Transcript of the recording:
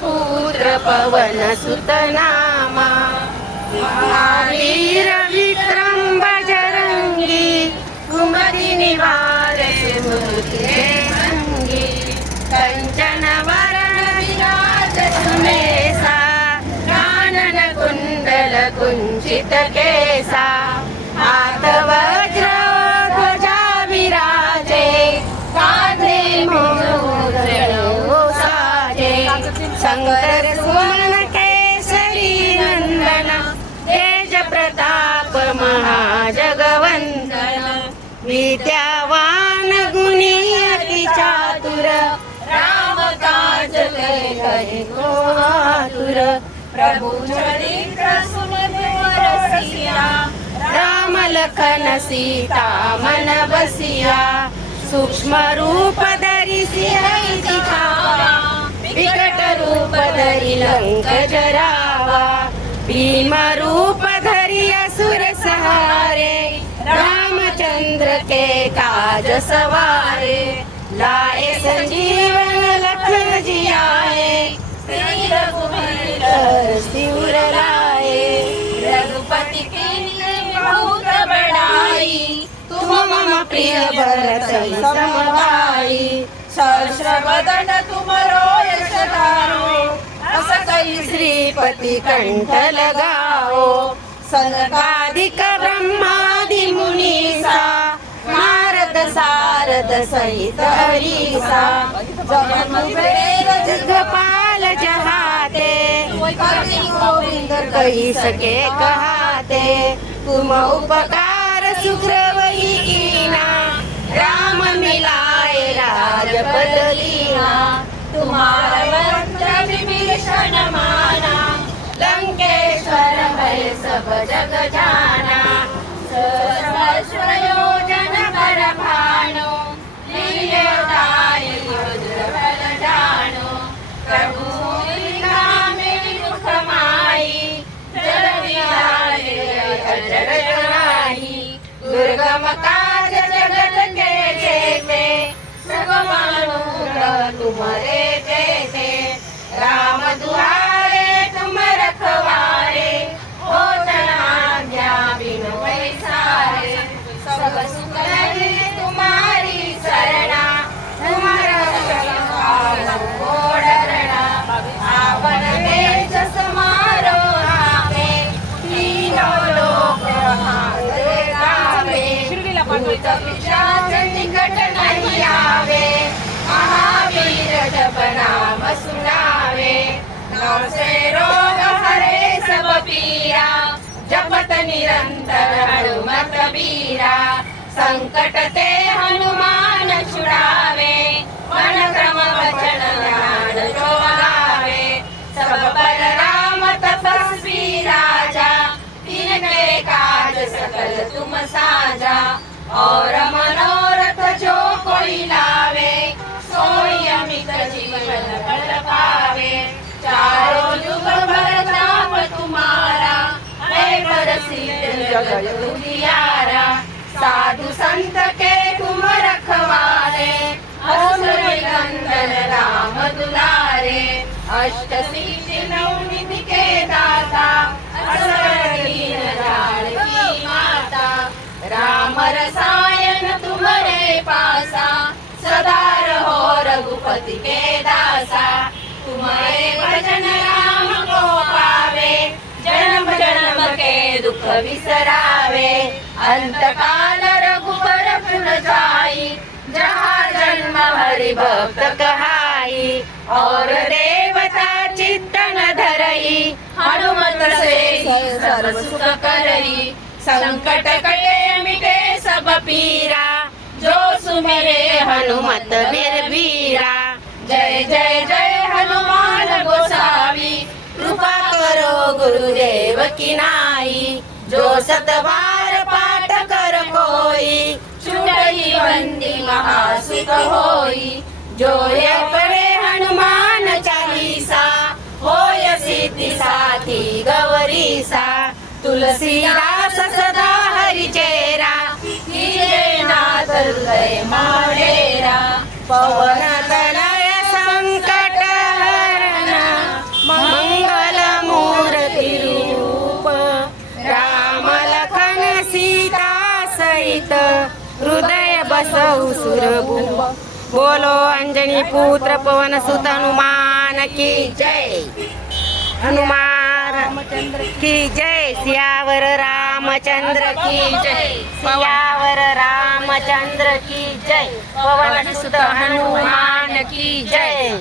पूर पवन सुतनामार विक्रं बजरङ्गी कुमरि निवारङ्गी कञ्चन वरणसा कानन कुण्डल कुञ्जित केसा महाजगवंदन. विद्यावान गुणी अति चातुर. राम काज करे आतुर प्रभु चरित्र सुमधुर राम लखन सीता मन बसिया. सूक्ष्म रूप धरि सिंह विकट रूप धरि लंक जरावा. भीम रूप चंद्र के काज सवारे लाए संजीवन लखन जियाए श्री रघुवीर सिर लाए। रघुपति के बहुत बड़ाई तुम मम प्रिय भरत समवाई। सहस्र बदन तुमरो यश गारो अस कई श्रीपति कंठ लगाओ। सनकादिक ब्रह्मा मुनीसा नारद सारद सहित हरीसा. जगन कुबेर जगपाल जहाते कवि गोविंद कही सके कहाते. तुम उपकार सुग्रवही कीना राम मिलाए राज बदलीना तुम्हारा मंत्र विभीषण माना लंकेश्वर भय सब जग जाना. सहस्र काज जगत के जेते तुम्हारे से रोग हरे सब पीरा जपत निरंतर हनुमत बीरा। संकट ते हनुमान छुड़ावे मन क्रम वचन ध्यान जो लावे। सब पर राम तपस्वी राजा तिनके काज सकल तुम साजा। और मनो साधु संत के तुम रखवारे असुर राम दुलारे अष्ट सिद्धि नवनिधि के दाता दीन जानकी माता राम रसायन तुम्हारे पासा सदा रहो रघुपति के विसरावे अंतकाल रघुबर पुर जाई जन्म हरि भक्त कहाई। और देवता चित्तन धरई हनुमत से सर्व सुख करई। संकट कटे मिटे सब पीरा जो सुमेरे हनुमत निर्वीरा जय जय जय हनुमान गोसावी कृपा करो गुरुदेव की नाई। जो सतवार पाठ कर कोई चुंडली बंदी महासुख होई। जो ये पढ़े हनुमान चालीसा होय सिद्धि साथी तुलसी तुलसीदास सदा हरि चेरा नाथ माडेरा पवन इथ हृदय बसवू सुर बोलो अंजनी पुत्र पवन सुत हनुमान की जय। हनुमान की जय सियावर रामचंद्र की जय। सियावर रामचंद्र की जय। पवन सुत हनुमान की जय।